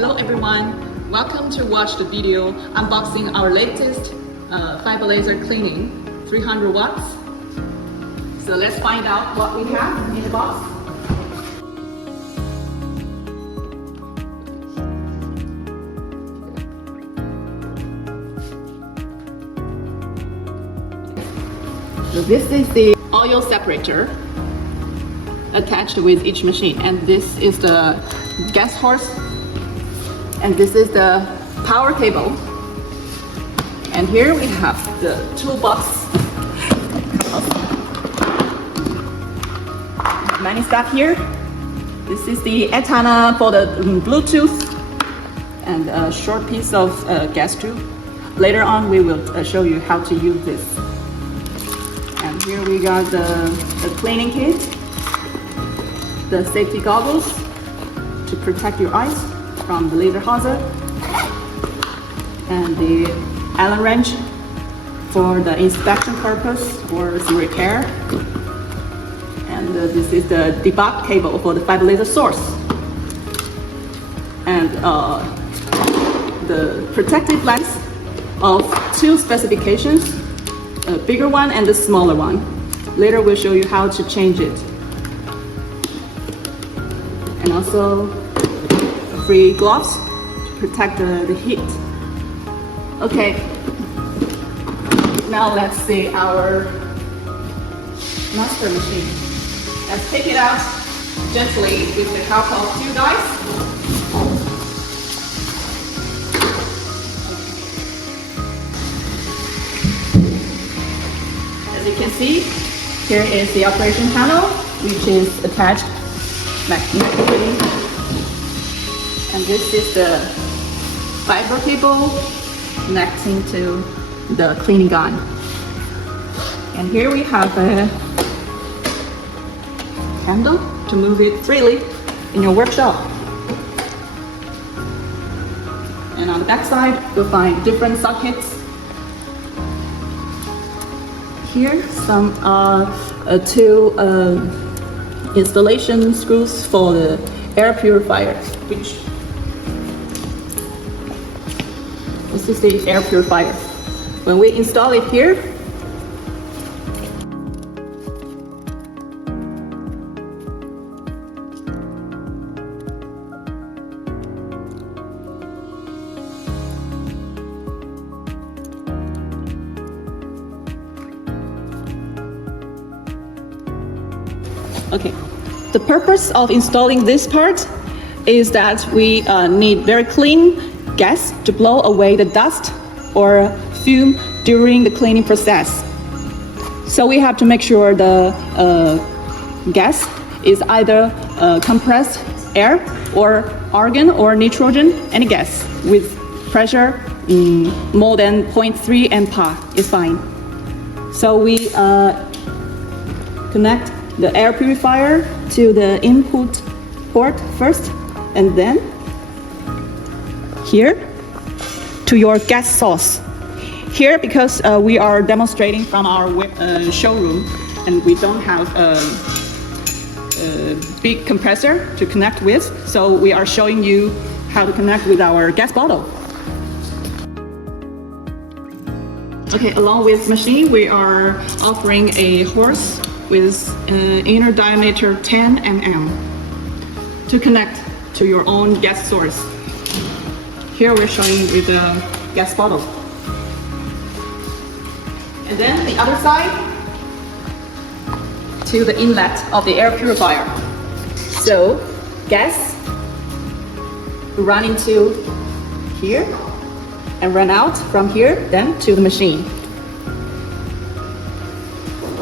Hello everyone, welcome to watch the video unboxing our latest fiber laser cleaning 300 watts. So let's find out what we have in the box. So this is the oil separator attached with each machine, and this is the gas hose, and this is the power cable, and here we have the toolbox. Many stuff here. This is the antenna for the Bluetooth and a short piece of gas tube. Later on we will show you how to use this. And here we got the cleaning kit, the safety goggles to protect your eyes from the laser hazard, and the Allen wrench for the inspection purpose or some repair. And this is the debug cable for the fiber laser source. And the protective lens of two specifications, a bigger one and the smaller one. Later we'll show you how to change it. And also free gloves to protect the heat. Okay, now let's see our master machine. Let's take it out gently with the help of two guys. As you can see, here is the operation panel, which is attached magnetically. And this is the fiber cable connecting to the cleaning gun. And here we have a handle to move it freely in your workshop. And on the back side, you'll find different sockets. Here, some two installation screws for the air purifier, which this is the air purifier. When we install it here, okay. The purpose of installing this part is that we need very clean gas to blow away the dust or fume during the cleaning process. So we have to make sure the gas is either compressed air or argon or nitrogen, any gas with pressure more than 0.3 MPa is fine. So we connect the air purifier to the input port first, and then here to your gas source. Here, because we are demonstrating from our showroom and we don't have a big compressor to connect with, so we are showing you how to connect with our gas bottle. Okay, along with machine, we are offering a hose with inner diameter 10 mm to connect to your own gas source. Here we're showing with the gas bottle. And then the other side to the inlet of the air purifier. So gas run into here and run out from here then to the machine.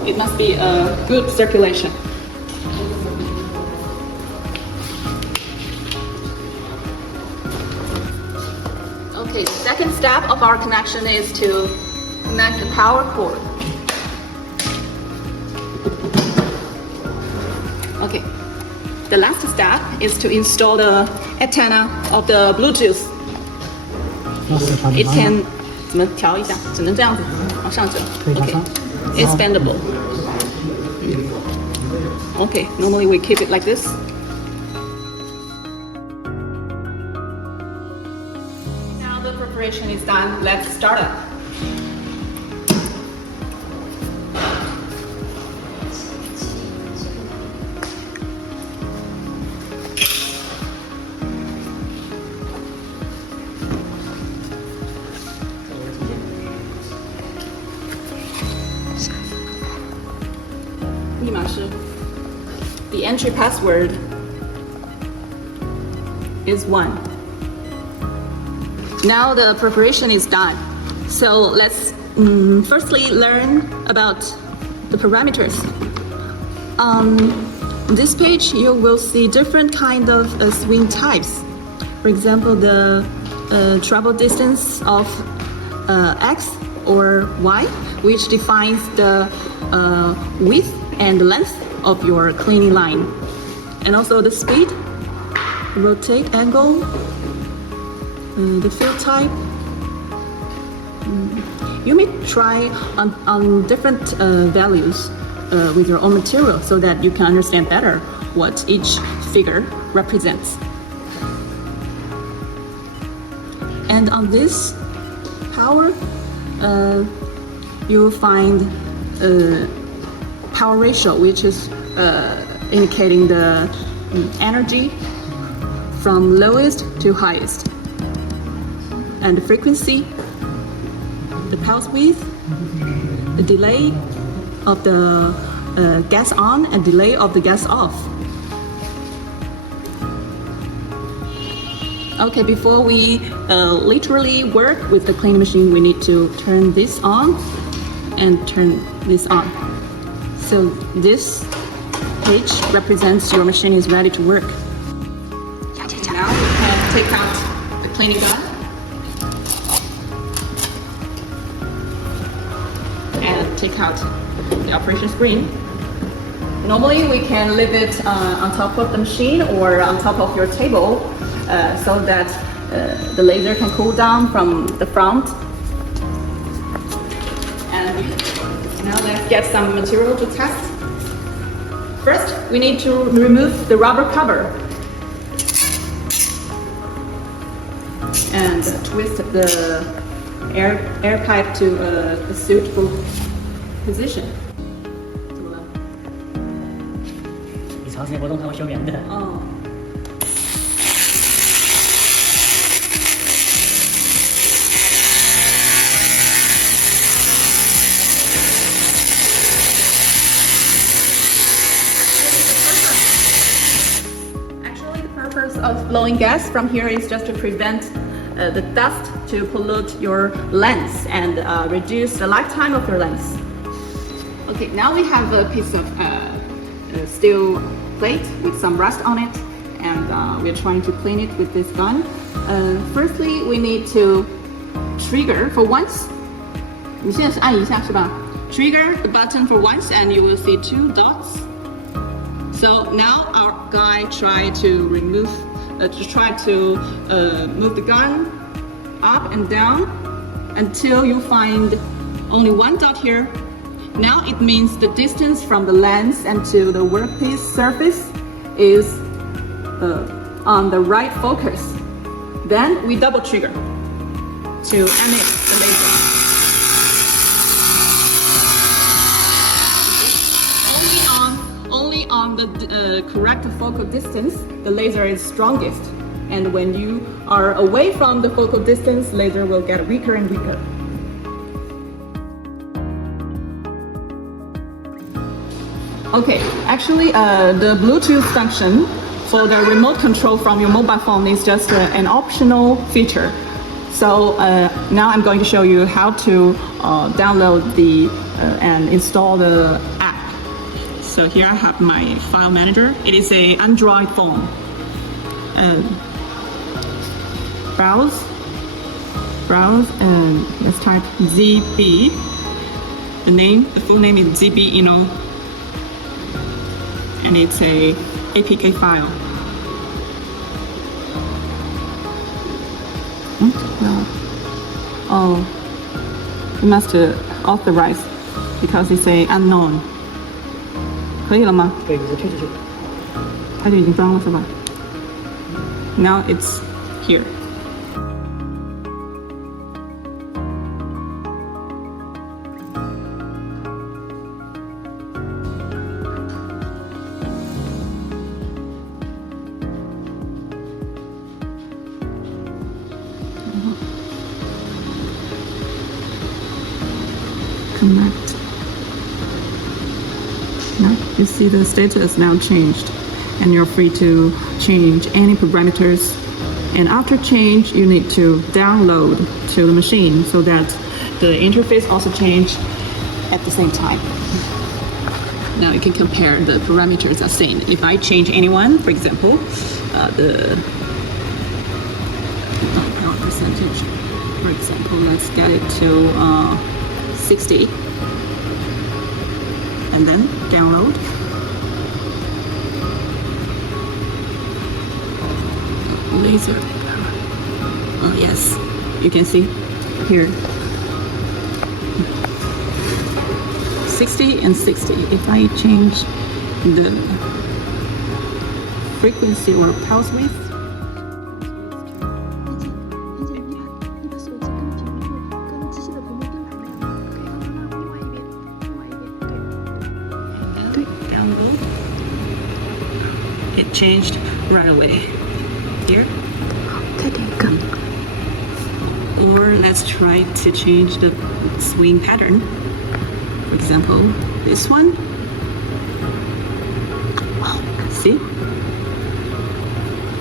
It must be a good circulation. Okay, the second step of our connection is to connect the power cord. Okay, the last step is to install the antenna of the Bluetooth. It can 怎么调一下？只能这样子往上折。Okay, it's bendable. Okay, normally we keep it like this. preparation is done, let's start up. The entry password is 1. Now the preparation is done. So let's firstly learn about the parameters. On this page, you will see different kind of swing types. For example, the travel distance of X or Y, which defines the width and length of your cleaning line. And also the speed, rotate angle, the fill type. You may try on different values with your own material so that you can understand better what each figure represents. And on this power, you'll find power ratio, which is indicating the energy from lowest to highest, and the frequency, the pulse width, the delay of the gas on and delay of the gas off. Okay, before we literally work with the cleaning machine, we need to turn this on and turn this on. So this page represents your machine is ready to work. Now we can take out the cleaning gun and take out the operation screen. Normally we can leave it on top of the machine or on top of your table so that the laser can cool down from the front. And now let's get some material to test. First, we need to remove the rubber cover and twist the air pipe to the suitable position. 你长时间活动它会修圆的。哦。Of blowing gas from here is just to prevent the dust to pollute your lens and reduce the lifetime of your lens. Okay, now we have a piece of steel plate with some rust on it, and we're trying to clean it with this gun. Firstly, we need to trigger for once. 你现在是按一下是吧? Trigger the button for once and you will see 2 dots. So now our guy tried to remove, move the gun up and down until you find only 1 dot here. Now it means the distance from the lens and to the workpiece surface is on the right focus. Then we double trigger to emit the laser. Only on the correct focal distance, the laser is strongest. And when you are away from the focal distance, laser will get weaker and weaker. Okay, actually the Bluetooth function for the remote control from your mobile phone is just an optional feature. So now I'm going to show you how to download and install the app. So here I have my file manager. It is an Android phone. Browse, and let's type ZB. The full name is ZB, and it's a APK file. Oh, you must authorize because it's a unknown. 可以了吗？对，你就推出去。它就已经装了是吧 ？Now it's here. Now you see the status now changed, and you're free to change any parameters. And after change, you need to download to the machine so that the interface also change at the same time. Now you can compare the parameters as seen. If I change anyone, for example, the power percentage, for example, let's get it to 60, and then download. Laser. Oh yes, you can see here. 60 and 60. If I change the frequency or pulse width, download, it changed right away. Here. Or let's try to change the swing pattern. For example, this one. See?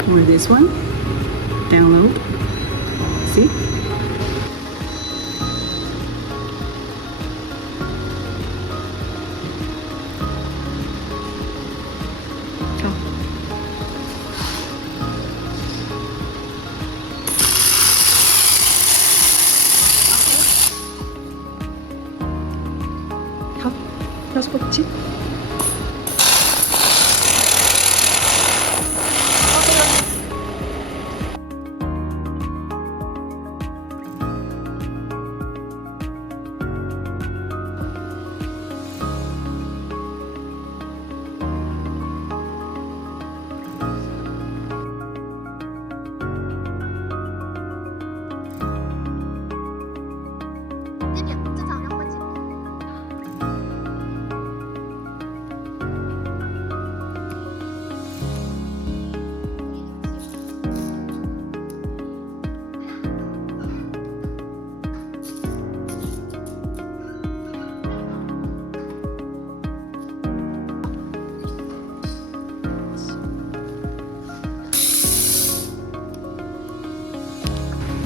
Or this one. Download. See? распотти.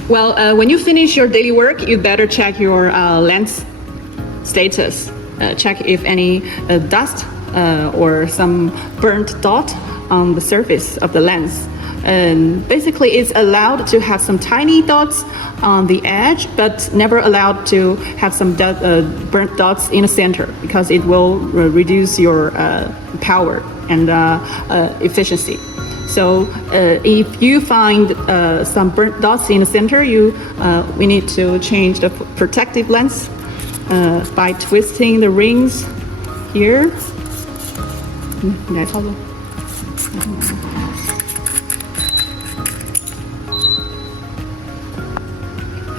Well, when you finish your daily work, you better check your lens status. Check if any dust or some burnt dot on the surface of the lens. And basically, it's allowed to have some tiny dots on the edge, but never allowed to have some burnt dots in the center, because it will reduce your power and efficiency. So if you find some burnt dots in the center, we need to change the protective lens by twisting the rings here.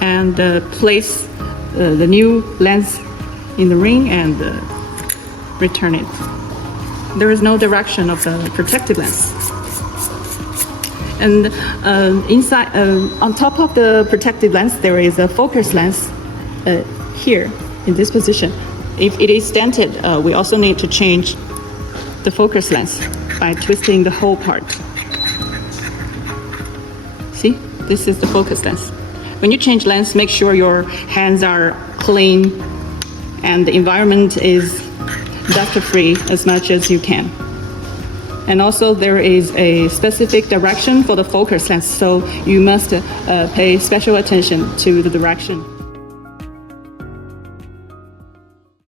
And place the new lens in the ring and return it. There is no direction of the protective lens. And inside, on top of the protective lens, there is a focus lens here in this position. If it is dented, we also need to change the focus lens by twisting the whole part. See, this is the focus lens. When you change lens, make sure your hands are clean and the environment is dust-free as much as you can. And also there is a specific direction for the focus lens, so you must pay special attention to the direction.